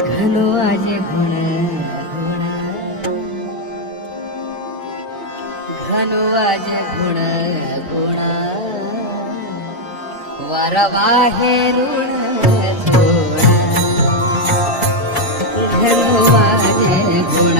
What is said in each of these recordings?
ઘલો આજે ભણ. ઘનો આજે ગુણ ગુણ વરવા ઋણ ઘલો આજે ગુણ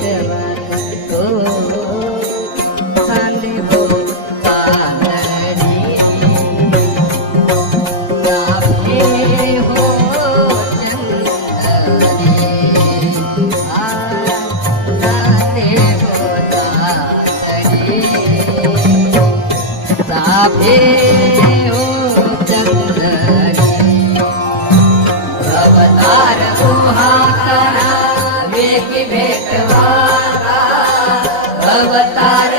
भगवता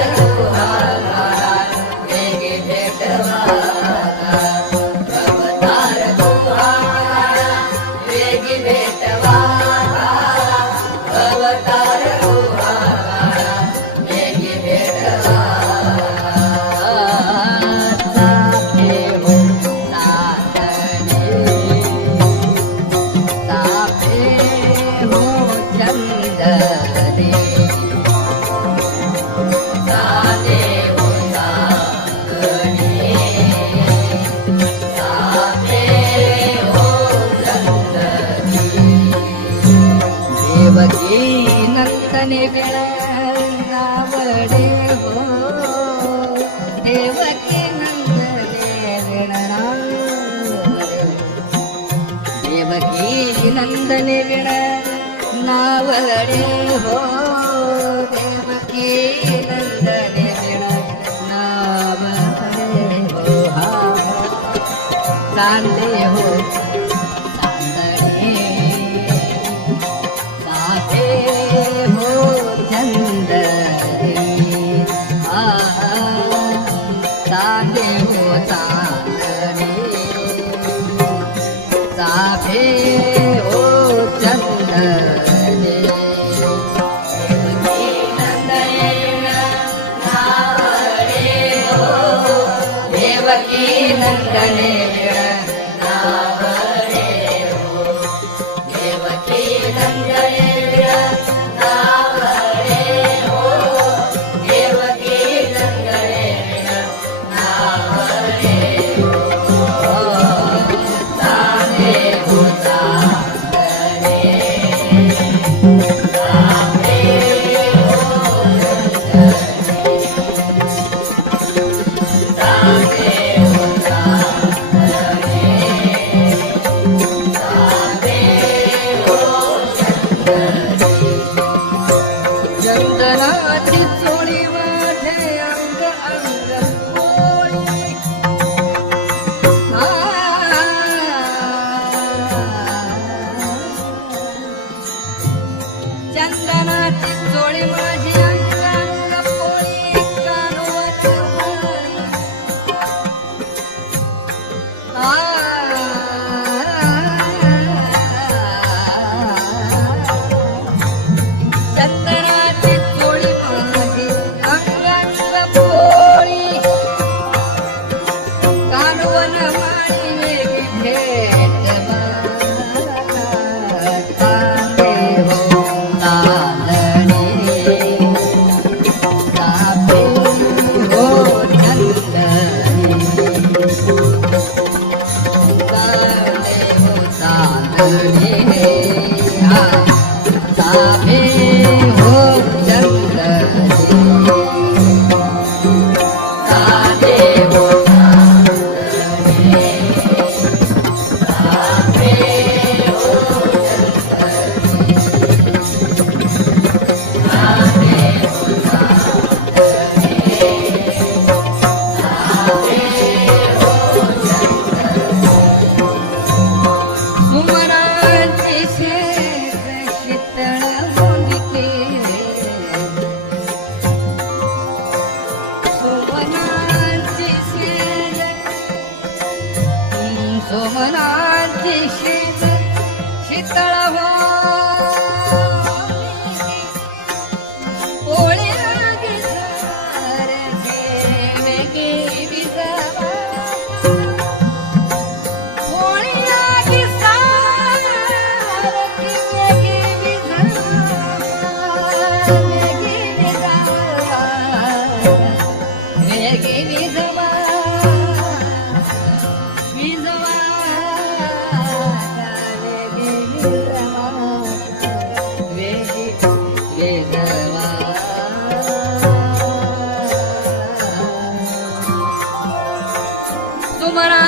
ಮನೆ ಬೆಳದ ಬಡೆ ಹೋ. ದೇವಕ್ಕೆ ನಂದನೆ ವಿಣನ ದೇವಕಿ ನಂದನೆ ವಿಣ ನಾವಡೆ ಹೋ. ದೇವಕಿ ನಂದನೆ ವಿಣ ನಾವಡೆ ಹೋ. ಹಾ ಕಾಂದೆ ಹೋ. நான் கிருஷ்ண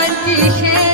की है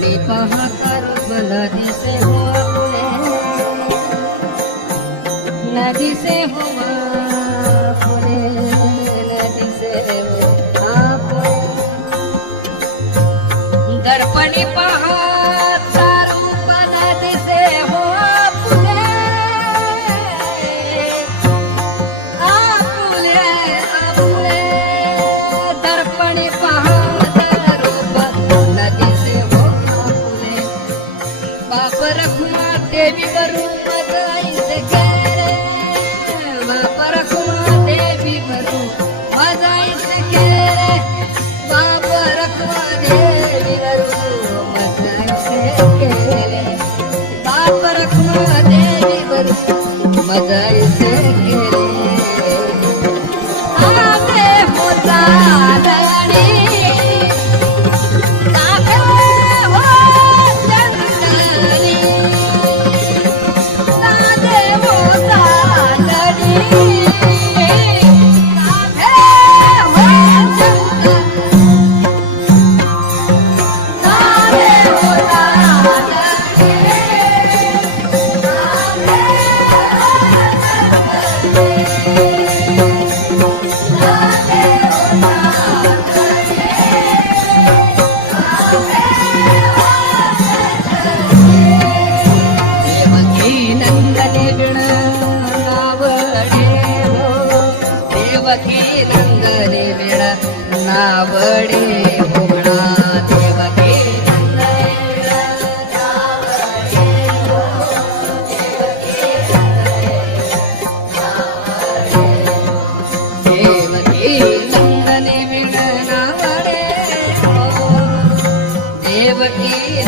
आणि पहा करबला दिसे हो नदी हो देवकी नंदने वेळ नावडे कोणा देवकी देवकी नंदने वेळ नावडे देवकी